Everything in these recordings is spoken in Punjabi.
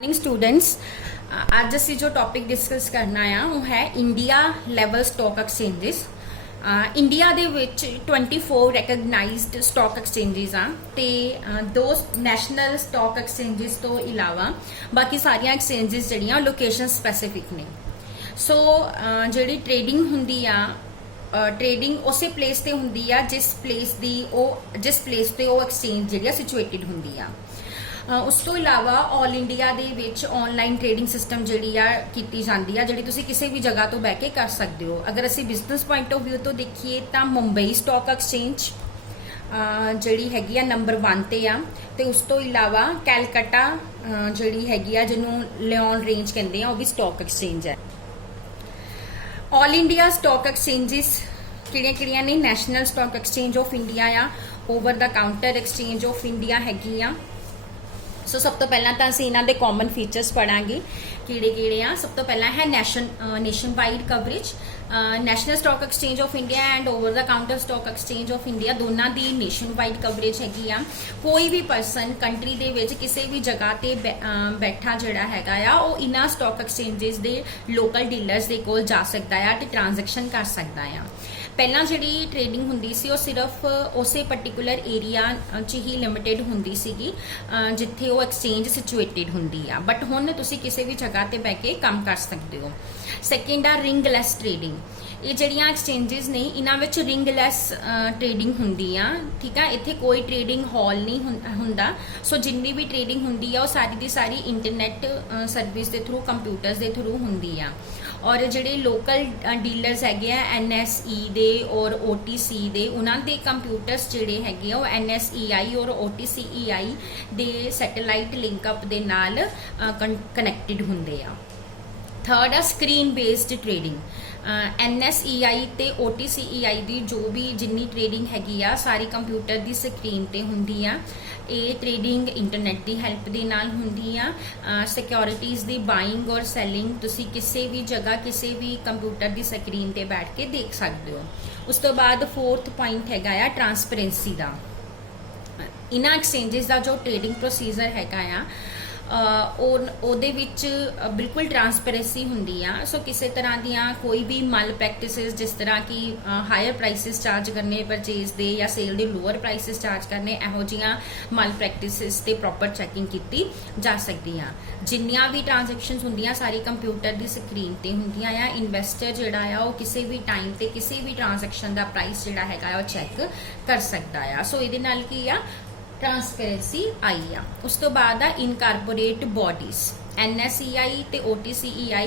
मॉर्निंग स्टूडेंट्स, आज असी जो टॉपिक डिस्कस करना है वो है इंडिया लेवल स्टॉक एक्सचेंजिस। इंडिया दे विच 24 रैकगनाइज्ड स्टॉक एक्सचेंजिस आ ते दो नैशनल स्टॉक एक्सचेंजिस तो इलावा बाकी सारिया एक्सचेंजिस जड़ियां लोकेशन स्पैसिफिक ने। सो जिहड़ी ट्रेडिंग हुंदी आ ट्रेडिंग उसे प्लेस ते हुंदी आ जिस प्लेस ते वो एक्सचेंज जिहड़ी सिचुएटेड हुंदी आ। उस तो इलावा all India they which online trading system जिहड़ी आ कीती जांदी आ, जिहड़ी तुसीं किसी भी जगह तो बह के कर सकते हो। अगर असीं बिजनेस पॉइंट ऑफ व्यू तो देखिए तो मुंबई स्टॉक एक्सचेंज जिहड़ी हैगी आ नंबर 1 ते आ, ते उस तो इलावा कैलकटा जिहड़ी हैगी आ जिन्हों लियोन रेंज कहंदे आ, वो भी स्टॉक एक्सचेंज है। ऑल इंडिया स्टॉक एक्सचेंजिस किहड़ियां ने? National stock exchange of India आ, over the counter exchange of India हैगी आ। सो सब तो पहला तो असीं इन्हां दे कॉमन फीचर्स पढ़ांगे किहड़े आ। सब तो पहला है nation wide coverage. National stock exchange of India and over the counter stock exchange of India दोनों दी नेशन वाइड कवरेज हैगी आ। कोई भी परसन कंट्री दे विच किसी भी जगह ते बैठा जिहड़ा हैगा आ वो इन्हां स्टॉक एक्सचेंजिस दे लोकल डीलर्स दे कोल जा सकदा आ ते ट्रांजैक्शन कर सकदा आ। पहला जिहड़ी ट्रेडिंग हुंदी सी वो सिर्फ उसे पर्टिकुलर एरिया च ही लिमिटेड हुंदी सीगी जिथे वो एक्सचेंज सिचुएटेड हुंदी आ, बट हुण तुसीं किसी भी जगह ते बह के काम कर सकते हो। सैकेंड आ रिंगलैस ट्रेडिंग। ये जड़ियां एक्सचेंजिस ने इन्हां विच रिंगलैस ट्रेडिंग हुंदी आ, ठीक है। इत्थे कोई ट्रेडिंग हॉल नहीं हुंदा। सो जिन्नी भी ट्रेडिंग हुंदी आ वो सारी दी सारी इंटरनेट सर्विस के थ्रू कंप्यूटर्स के थ्रू हुंदी आ। और जिहड़े लोकल डीलर्स हैगे आ NSE दे और OTC दे, उन्हां दे कंप्यूटर्स जिहड़े हैगे आ NSEI और OTCEI दे सैटेलाइट लिंकअप दे नाल कनैक्टेड हुंदे आ। थर्ड आ स्क्रीन बेस्ड ट्रेडिंग। NSEI ते OTCEI दी जो भी जिन्नी ट्रेडिंग हैगी आ सारी कंप्यूटर दी स्क्रीन ते हुंदी आ। ये ट्रेडिंग इंटरनेट की हेल्प दे नाल हुंदी आ। सिक्योरिटीज़ दी बाइंग और सैलिंग तुसी किसी भी जगह किसी भी कंप्यूटर की स्क्रीन ते बैठ के देख सकते हो। उस तो बाद फोर्थ पॉइंट हैगा आ ट्रांसपेरेंसी दा। इन्हां एक्सचेंजिस दा जो ट्रेडिंग प्रोसीजर हैगा आ ਉਹਦੇ ਵਿੱਚ बिल्कुल ट्रांसपेरेंसी हुंदी आ। सो किसी तरह दियां कोई भी मल प्रैक्टिसेस जिस तरह की हायर प्राइसिस चार्ज करने परचेज दे या सेल दे लोअर प्राइसिस चार्ज करने, इहो जिहियां मल प्रैक्टिसेस ते प्रॉपर चैकिंग की जा सकती आ। जिन्नियां भी ट्रांजैक्शनस हुंदियां सारी कंप्यूटर की स्क्रीन ते हुंदियां आ। इन्वेस्टर जिहड़ा आ वो किसी भी टाइम ते किसी भी ट्रांजैक्शन का प्राइस जिहड़ा हैगा वो चैक कर सकता आ। सो इहदे नाल की आ ट्रांसपेरेंसी आई आ। उस तो बाद आ इनकारपोरेट बॉडीज। NSEI ते OTCEI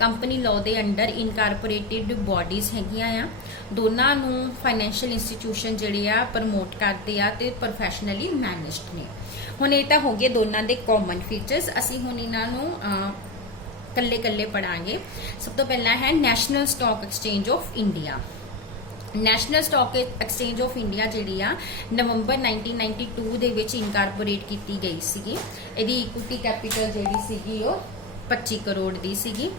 कंपनी लॉ दे अंडर इनकारपोरेटेड बॉडीज हैगियां आ। दोनों नूं फाइनैंशियल इंस्टीट्यूशन जिहड़े आ प्रमोट करते आ ते प्रोफैशनली मैनेज्ड ने। हुण इह तां हो गए दोनों दे कॉमन फीचर्स। असीं हुण इन्हां नूं कल्ले कल्ले पढ़ांगे। सब तो पहला है national stock exchange of India. National stock exchange of India जिहड़ी आ नवंबर 1992 दे विच इनकारपोरेट की गई सीगी। इहदी इक्विटी कैपिटल जिहड़ी सीगी वो 25 करोड़ दी सीगी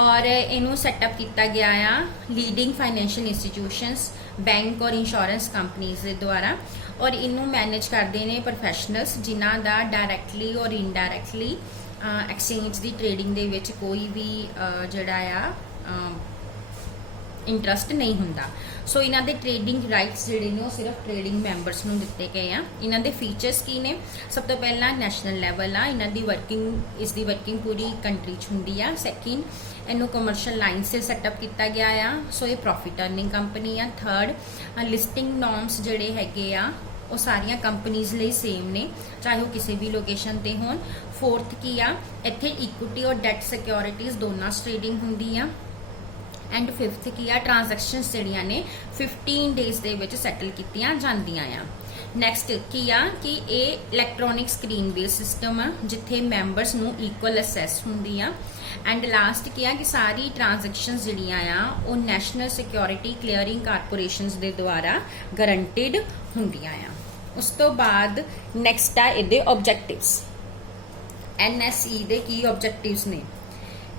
और इनू सैटअप किया गया आ लीडिंग फाइनैंशियल इंस्टीट्यूशनस, बैंक और इंश्योरेंस कंपनीज के द्वारा। और इनू मैनेज करते हैं प्रोफैशनल्स जिन्हां दा डायरैक्टली और इनडायरैक्टली एक्सचेंज की ट्रेडिंग दे विच कोई भी जिहड़ा आ इंटरस्ट नहीं हुंदा। सो इन्हां दे ट्रेडिंग राइट्स जिहड़े ने सिर्फ ट्रेडिंग मैंबर्स नूं दित्ते गए आ। इन्हां दे फीचर्स की ने? सब तो पहला नैशनल लैवल आ, इन्हां दी वर्किंग इसकी वर्किंग पूरी कंट्री च हुंदी आ। सैकेंड इनू कमर्शियल लाइन से सैटअप किया गया आ। सो ये प्रॉफिट अर्निंग कंपनी आ। थर्ड लिस्टिंग नॉर्म्स जिहड़े हैगे आ वो सारिया कंपनीज लिए सेम ने चाहे वो किसी भी लोकेशन ते होण। फोर्थ की आ इत्थे इक्विटी और डैट सिक्योरिटीज़ दोनों ट्रेडिंग हुंदी आ। एंड फिफ्थ की आ ट्रांजैक्शनस जिहड़ियां ने 15 डेज दे विच सैटल कीतियां जांदियां आ। नैक्सट की आ कि ये इलैक्ट्रॉनिक स्क्रीन बेस्ड सिस्टम आ जिथे मैंबर्स नूं इक्वल असैस हुंदी आ। एंड लास्ट की आ कि सारी ट्रांजैक्शनस जिहड़ियां आ वो नैशनल सिक्योरिटी क्लीयरिंग कारपोरेशनस दे द्वारा गारंटेड हुंदियां आ। उस तो बाद नैक्सट आ इहदे ऑब्जैक्टिव्स। NSE दे की ऑब्जैक्टिव्स ने?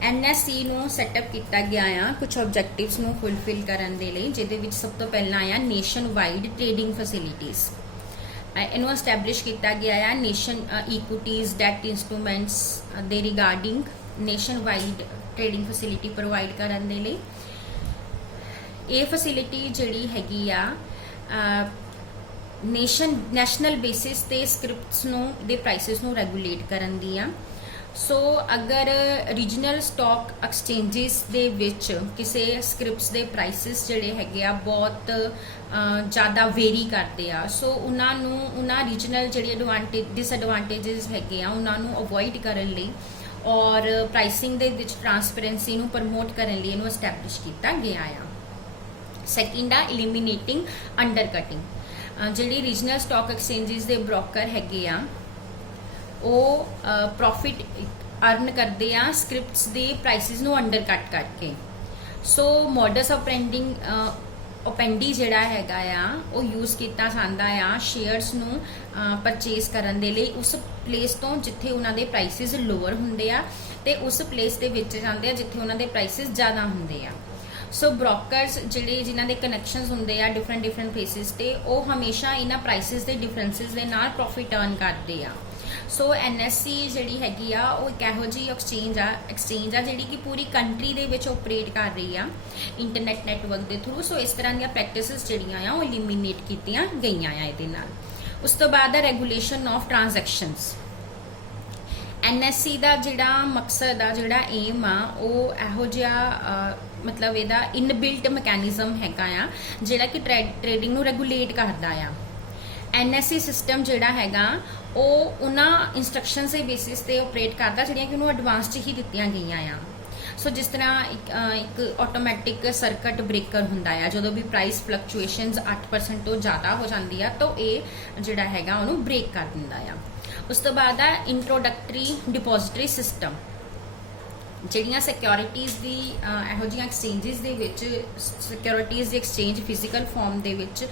NSE नूं सैटअप किया गया आ कुछ ऑब्जैक्टिव्स नूं फुलफिल करन दे लई, जिहदे विच सब तो पहला a nation wide trading facilities. ਇਹਨੂੰ ਐਸਟੈਬਲਿਸ਼ ਕੀਤਾ ਗਿਆ ਆ ਨੇਸ਼ਨ ਇਕੁਇਟੀਜ਼ ਡੈਟ ਇੰਸਟਰੂਮੈਂਟਸ ਦੇ regarding nation wide trading facility provide ਕਰਨ ਦੇ ਲਈ। ਇਹ ਫੈਸਿਲਿਟੀ ਜਿਹੜੀ ਹੈਗੀ ਆ ਨੈਸ਼ਨਲ ਬੇਸਿਸ ਤੇ ਸਕ੍ਰਿਪਟਸ ਨੂੰ ਦੇ ਪ੍ਰਾਈਸਿਸ ਨੂੰ ਰੈਗੂਲੇਟ ਕਰਨ ਦੀ ਆ। ਸੋ ਅਗਰ ਰੀਜਨਲ ਸਟਾਕ ਐਕਸਚੇਂਜਿਸ ਦੇ ਵਿੱਚ ਕਿਸੇ ਸਕ੍ਰਿਪਟਸ ਦੇ ਪ੍ਰਾਈਸਿਸ ਜਿਹੜੇ ਹੈਗੇ ਆ ਬਹੁਤ ਜ਼ਿਆਦਾ ਵੇਰੀ ਕਰਦੇ ਆ, ਸੋ ਉਹਨਾਂ ਰੀਜਨਲ ਜਿਹੜੀ ਡਿਸਐਡਵਾਂਟੇजेस ਹੈਗੇ ਆ ਉਹਨਾਂ ਨੂੰ ਅਵੋਇਡ ਕਰਨ ਲਈ ਔਰ ਪ੍ਰਾਈਸਿੰਗ ਦੇ ਵਿੱਚ ਟਰਾਂਸਪੇਰੈਂਸੀ ਨੂੰ ਪ੍ਰਮੋਟ ਕਰਨ ਲਈ ਇਹਨੂੰ ਐਸਟੈਬਲਿਸ਼ ਕੀਤਾ ਗਿਆ ਆ। ਸੈਕਿੰਡ ਆ ਐਲੀਮੀਨੇਟਿੰਗ ਅੰਡਰਕਟਿੰਗ। ਜਿਹੜੀ ਰੀਜਨਲ ਸਟਾਕ ਐਕਸਚੇਂਜਿਸ ਦੇ ਬ੍ਰੋਕਰ ਹੈਗੇ ਆ ਉਹ ਪ੍ਰੋਫਿਟ ਅਰਨ ਕਰਦੇ ਆ ਸਕ੍ਰਿਪਟਸ ਦੇ ਪ੍ਰਾਈਸਿਸ ਨੂੰ ਅੰਡਰਕਟ ਕਰਕੇ। ਸੋ ਮੋਡਸ ਓਪੈਂਡੀ ਜਿਹੜਾ ਹੈਗਾ ਆ ਉਹ ਯੂਜ਼ ਕੀਤਾ ਜਾਂਦਾ ਆ ਸ਼ੇਅਰਸ ਨੂੰ ਪਰਚੇਸ ਕਰਨ ਦੇ ਲਈ ਉਸ ਪਲੇਸ ਤੋਂ ਜਿੱਥੇ ਉਹਨਾਂ ਦੇ ਪ੍ਰਾਈਸਿਸ ਲੋਅਰ ਹੁੰਦੇ ਆ ਤੇ ਉਸ ਪਲੇਸ ਦੇ ਵਿੱਚ ਜਾਂਦੇ ਆ ਜਿੱਥੇ ਉਹਨਾਂ ਦੇ ਪ੍ਰਾਈਸਿਸ ਜ਼ਿਆਦਾ ਹੁੰਦੇ ਆ। ਸੋ ਬ੍ਰੋਕਰਸ ਜਿਨ੍ਹਾਂ ਦੇ ਕਨੈਕਸ਼ਨਸ ਹੁੰਦੇ ਆ ਡਿਫਰੈਂਟ ਪਲੇਸਿਸ ਤੇ ਉਹ ਹਮੇਸ਼ਾ ਇਹਨਾਂ ਪ੍ਰਾਈਸਿਸ ਦੇ ਡਿਫਰੈਂਸਿਸ ਦੇ ਨਾਲ ਪ੍ਰੋਫਿਟ ਅਰਨ ਕਰਦੇ ਆ। ਸੋ NSE ਜਿਹੜੀ ਹੈਗੀ ਆ ਉਹ ਇੱਕ ਇਹੋ ਜਿਹੀ ਐਕਸਚੇਂਜ ਆ ਜਿਹੜੀ ਕਿ ਪੂਰੀ ਕੰਟਰੀ ਦੇ ਵਿੱਚ ਆਪਰੇਟ ਕਰ ਰਹੀ ਆ ਇੰਟਰਨੈਟ ਨੈਟਵਰਕ ਦੇ ਥਰੂ। ਸੋ ਇਸ ਤਰ੍ਹਾਂ ਦੀਆਂ ਪ੍ਰੈਕਟਿਸਿਸ ਜਿਹੜੀਆਂ ਆ ਉਹ ਐਲੀਮੀਨੇਟ ਕੀਤੀਆਂ ਗਈਆਂ ਆ ਇਹਦੇ ਨਾਲ। ਉਸ ਤੋਂ ਬਾਅਦ ਆ ਰੈਗੂਲੇਸ਼ਨ ਆਫ ਟ੍ਰਾਂਜੈਕਸ਼ਨਸ। NSE ਦਾ ਜਿਹੜਾ ਮਕਸਦ ਆ ਜਿਹੜਾ ਏਮ ਆ ਉਹ ਇਹੋ ਜਿਹਾ ਮਤਲਬ ਇਹਦਾ ਇਨਬਿਲਟ ਮੈਕੈਨਿਜ਼ਮ ਹੈਗਾ ਆ ਜਿਹੜਾ ਕਿ ਟ੍ਰੇਡਿੰਗ ਨੂੰ ਰੈਗੂਲੇਟ ਕਰਦਾ ਆ। NSE ਸਿਸਟਮ ਜਿਹੜਾ ਹੈਗਾ ਉਹ ਉਹਨਾਂ ਇਨਸਟਰਕਸ਼ਨਸ ਦੇ ਬੇਸਿਸ ਤੇ ਆਪਰੇਟ ਕਰਦਾ ਜਿਹੜੀਆਂ ਕਿ ਉਹਨੂੰ ਐਡਵਾਂਸ 'ਚ ਹੀ ਦਿੱਤੀਆਂ ਗਈਆਂ ਆ। ਸੋ ਜਿਸ ਤਰ੍ਹਾਂ ਇੱਕ ਆਟੋਮੈਟਿਕ ਸਰਕਟ ਬ੍ਰੇਕਰ ਹੁੰਦਾ ਆ, ਜਦੋਂ ਵੀ ਪ੍ਰਾਈਸ ਫਲਕਚੁਏਸ਼ਨਸ 8% ਤੋਂ ਜ਼ਿਆਦਾ ਹੋ ਜਾਂਦੀ ਆ ਤਾਂ ਇਹ ਜਿਹੜਾ ਹੈਗਾ ਉਹਨੂੰ ਬ੍ਰੇਕ ਕਰ ਦਿੰਦਾ ਆ। ਉਸ ਤੋਂ ਬਾਅਦ ਆ ਇੰਟਰੋਡਕਟਰੀ ਡਿਪੋਜ਼ਿਟਰੀ ਸਿਸਟਮ। ਜਿਹੜੀਆਂ ਸਿਕਿਉਰਿਟੀਜ਼ ਦੀ ਇਹੋ ਜਿਹੀਆਂ ਐਕਸਚੇਂਜਿਸ ਦੇ ਵਿੱਚ ਸਿਕਿਉਰਿਟੀਜ਼ ਦੀ ਐਕਸਚੇਂਜ ਫਿਜ਼ੀਕਲ ਫਾਰਮ ਦੇ ਵਿੱਚ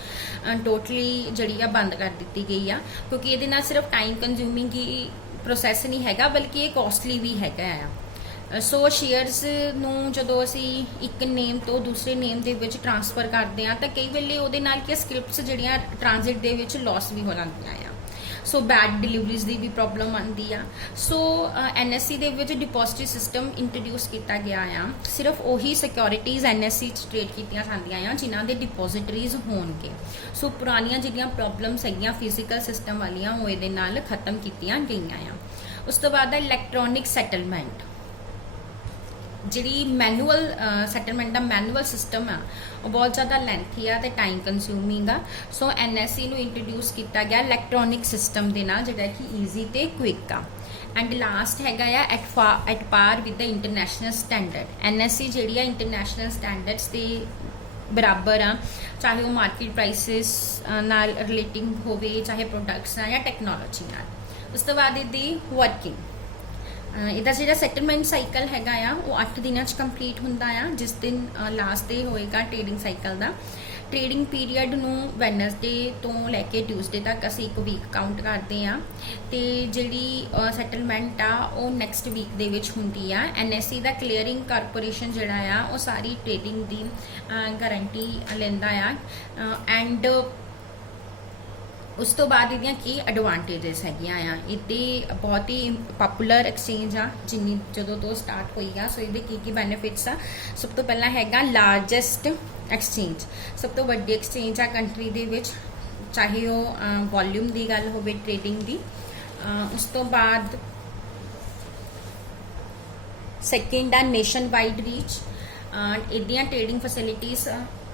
ਟੋਟਲੀ ਜਿਹੜੀ ਆ ਬੰਦ ਕਰ ਦਿੱਤੀ ਗਈ ਆ, ਕਿਉਂਕਿ ਇਹਦੇ ਨਾਲ ਸਿਰਫ ਟਾਈਮ ਕੰਜ਼ਿਊਮਿੰਗ ਹੀ ਪ੍ਰੋਸੈਸ ਨਹੀਂ ਹੈਗਾ ਬਲਕਿ ਇਹ ਕਾਸਟਲੀ ਵੀ ਹੈਗਾ ਆ। ਸੋ ਸ਼ੇਅਰਸ ਨੂੰ ਜਦੋਂ ਅਸੀਂ ਇੱਕ ਨੇਮ ਤੋਂ ਦੂਸਰੇ ਨੇਮ ਦੇ ਵਿੱਚ ਟ੍ਰਾਂਸਫਰ ਕਰਦੇ ਆ ਤਾਂ ਕਈ ਵੇਲੇ ਉਹਦੇ ਨਾਲ ਕਿ ਸਕ੍ਰਿਪਟਸ ਜਿਹੜੀਆਂ ਟ੍ਰਾਂਜ਼ਿਟ ਦੇ ਵਿੱਚ ਲਾਸ ਵੀ ਹੋ ਜਾਂਦੀਆਂ ਆ। ਸੋ ਬੈਡ ਡਿਲੀਵਰੀਜ਼ ਦੀ ਵੀ ਪ੍ਰੋਬਲਮ ਆਉਂਦੀ ਆ। ਸੋ NSE ਦੇ ਵਿੱਚ ਡਿਪੋਜ਼ਿਟਰੀ ਸਿਸਟਮ ਇੰਟਰੋਡਿਊਸ ਕੀਤਾ ਗਿਆ ਆ। ਸਿਰਫ ਉਹੀ ਸਿਕਿਉਰਿਟੀਜ਼ NSE 'ਚ ਟ੍ਰੇਡ ਕੀਤੀਆਂ ਜਾਂਦੀਆਂ ਆ ਜਿਨ੍ਹਾਂ ਦੇ ਡਿਪੋਜ਼ਿਟਰੀਜ਼ ਹੋਣਗੇ। ਸੋ ਪੁਰਾਣੀਆਂ ਜਿਹੜੀਆਂ ਪ੍ਰੋਬਲਮਸ ਹੈਗੀਆਂ ਫਿਜ਼ੀਕਲ ਸਿਸਟਮ ਵਾਲੀਆਂ ਉਹ ਇਹਦੇ ਨਾਲ ਖਤਮ ਕੀਤੀਆਂ ਗਈਆਂ ਆ। ਉਸ ਤੋਂ ਬਾਅਦ ਇਲੈਕਟ੍ਰੋਨਿਕ ਸੈਟਲਮੈਂਟ। ਜਿਹੜੀ ਮੈਨੂਅਲ ਸੈਟਲਮੈਂਟ ਦਾ ਮੈਨੂਅਲ ਸਿਸਟਮ ਆ ਉਹ ਬਹੁਤ ਜ਼ਿਆਦਾ ਲੈਂਥੀ ਆ ਤੇ ਟਾਈਮ ਕੰਜ਼ਿਊਮਿੰਗ ਆ। ਸੋ NSE ਨੂੰ ਇੰਟਰੋਡਿਊਸ ਕੀਤਾ ਗਿਆ ਇਲੈਕਟ੍ਰੋਨਿਕ ਸਿਸਟਮ ਦੇ ਨਾਲ ਜਿਹੜਾ ਕਿ ਈਜ਼ੀ ਤੇ ਕੁਇਕ ਆ। ਐਂਡ ਲਾਸਟ ਹੈਗਾ ਆ ਐਟ ਪਾਰ with the international standard. NSE ਜਿਹੜੀ ਆ ਇੰਟਰਨੈਸ਼ਨਲ ਸਟੈਂਡਰਡਸ ਦੇ ਬਰਾਬਰ ਆ, ਚਾਹੇ ਉਹ ਮਾਰਕੀਟ ਪ੍ਰਾਈਸਿਸ ਨਾਲ ਰਿਲੇਟਿੰਗ ਹੋਵੇ ਚਾਹੇ ਪ੍ਰੋਡਕਟਸ ਨਾਲ ਜਾਂ ਟੈਕਨੋਲੋਜੀ ਨਾਲ। ਉਸ ਤੋਂ ਬਾਅਦ ਇਹਦੀ ਵਰਕਿੰਗ। ਇਹਦਾ ਜਿਹੜਾ ਸੈਟਲਮੈਂਟ ਸਾਈਕਲ ਹੈਗਾ ਆ ਉਹ 8 ਦਿਨਾਂ 'ਚ ਕੰਪਲੀਟ ਹੁੰਦਾ ਆ, ਜਿਸ ਦਿਨ ਲਾਸਟ ਡੇ ਹੋਏਗਾ ਟ੍ਰੇਡਿੰਗ ਸਾਈਕਲ ਦਾ। ਟ੍ਰੇਡਿੰਗ ਪੀਰੀਅਡ ਨੂੰ ਵੈਨਸਡੇ ਤੋਂ ਲੈ ਕੇ ਟਿਊਜ਼ਡੇ ਤੱਕ ਅਸੀਂ ਇੱਕ ਵੀਕ ਕਾਊਂਟ ਕਰਦੇ ਆ ਤੇ ਜਿਹੜੀ ਸੈਟਲਮੈਂਟ ਆ ਉਹ ਨੈਕਸਟ ਵੀਕ ਦੇ ਵਿੱਚ ਹੁੰਦੀ ਆ। NSE ਦਾ ਕਲੀਅਰਿੰਗ ਕਾਰਪੋਰੇਸ਼ਨ ਜਿਹੜਾ ਆ ਉਹ ਸਾਰੀ ਟ੍ਰੇਡਿੰਗ ਦੀ ਗਾਰੰਟੀ ਲੈਂਦਾ ਆ। ਐਂਡ ਉਸ ਤੋਂ ਬਾਅਦ ਇਹਦੀਆਂ ਕੀ ਐਡਵਾਂਟੇजेस ਹੈਗੀਆਂ ਆ। ਇਹਦੇ ਬਹੁਤ ਹੀ ਪਪੂਲਰ ਐਕਸਚੇਂਜ ਆ ਜਦੋਂ ਤੋਂ ਸਟਾਰਟ ਹੋਈ ਆ। ਸੋ ਇਹਦੇ ਕੀ ਬੈਨੀਫਿਟਸ ਆ। ਸਭ ਤੋਂ ਪਹਿਲਾਂ ਹੈਗਾ ਲਾਰਜੈਸਟ ਐਕਸਚੇਂਜ। ਸਭ ਤੋਂ ਵੱਡੀ ਐਕਸਚੇਂਜ ਆ ਕੰਟਰੀ ਦੇ ਵਿੱਚ, ਚਾਹੇ ਉਹ ਵੋਲਿਊਮ ਦੀ ਗੱਲ ਹੋਵੇ ਟ੍ਰੇਡਿੰਗ ਦੀ। ਉਸ ਤੋਂ ਬਾਅਦ ਸੈਕਿੰਡ ਆ ਨੇਸ਼ਨ ਵਾਈਡ ਰੀਚ। ਇਹਦੀਆਂ ਟ੍ਰੇਡਿੰਗ ਫੈਸਿਲਿਟੀਜ਼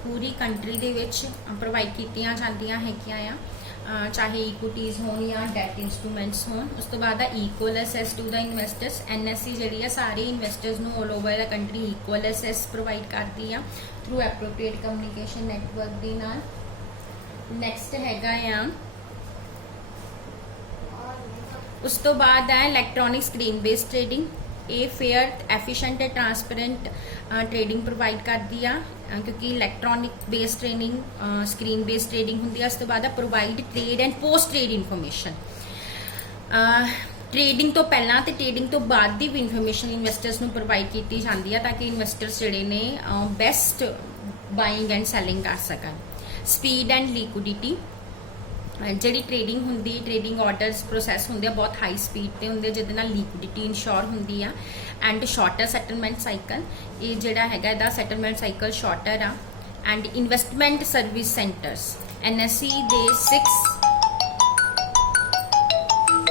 ਪੂਰੀ ਕੰਟਰੀ ਦੇ ਵਿੱਚ ਪ੍ਰੋਵਾਈਡ ਕੀਤੀਆਂ ਜਾਂਦੀਆਂ ਹੈਗੀਆਂ ਆ, ਚਾਹੇ ਇਕੁਇਟੀਜ਼ ਹੋਣ ਜਾਂ ਡੈਟ ਇੰਸਟਰੂਮੈਂਟਸ ਹੋਣ। ਉਸ ਤੋਂ ਬਾਅਦ ਆ equal access to the investors. NSE ਜਿਹੜੀ ਆ ਸਾਰੇ ਇਨਵੈਸਟਰਸ ਨੂੰ all over the country equal access provide ਕਰਦੀ ਆ ਥਰੂ ਐਪਰੋਪਰੀਏਟ ਕਮਿਊਨੀਕੇਸ਼ਨ ਨੈਟਵਰਕ ਦੇ ਨਾਲ। ਨੈਕਸਟ ਹੈਗਾ ਆ ਉਸ ਤੋਂ ਬਾਅਦ ਆ ਇਲੈਕਟ੍ਰੋਨਿਕ ਸਕਰੀਨ ਬੇਸਡ ਟ੍ਰੇਡਿੰਗ। ਇਹ ਫੇਅਰ ਐਫੀਸ਼ੀਐਂਟ ਤੇ ਟਰਾਂਸਪੇਰੈਂਟ ਟ੍ਰੇਡਿੰਗ ਪ੍ਰੋਵਾਈਡ ਕਰਦੀ ਆ ਕਿਉਂਕਿ electronic based trading screen based trading ਹੁੰਦੀ ਆ। ਉਸ ਤੋਂ ਬਾਅਦ provide trade and post trade information. Trading ਤੋਂ ਪਹਿਲਾਂ ਤੇ ਟ੍ਰੇਡਿੰਗ ਤੋਂ ਬਾਅਦ ਦੀ ਵੀ ਇਨਫੋਰਮੇਸ਼ਨ ਇਨਵੈਸਟਰਸ ਨੂੰ ਪ੍ਰੋਵਾਈਡ ਕੀਤੀ ਜਾਂਦੀ ਆ ਤਾਂ ਕਿ ਇਨਵੈਸਟਰਸ ਜਿਹੜੇ ਨੇ ਬੈਸਟ ਬਾਇੰਗ ਐਂਡ ਸੈਲਿੰਗ ਕਰ ਸਕਣ। Speed and liquidity. ਜਿਹੜੀ ਟ੍ਰੇਡਿੰਗ ਹੁੰਦੀ ਟ੍ਰੇਡਿੰਗ ਆਰਡਰਸ ਪ੍ਰੋਸੈਸ ਹੁੰਦੇ ਆ ਬਹੁਤ ਹਾਈ ਸਪੀਡ ਤੇ ਹੁੰਦੇ ਜਿਹਦੇ ਨਾਲ ਲਿਕੁਇਡਿਟੀ ਇਨਸ਼ੋਰ ਹੁੰਦੀ ਆ ਐਂਡ ਸ਼ਾਰਟਰ ਸੈਟਲਮੈਂਟ ਸਾਈਕਲ ਇਹ ਜਿਹੜਾ ਹੈਗਾ ਇਹਦਾ ਸੈਟਲਮੈਂਟ ਸਾਈਕਲ ਸ਼ਾਰਟਰ ਆ and investment service centres NSE ਦੇ 6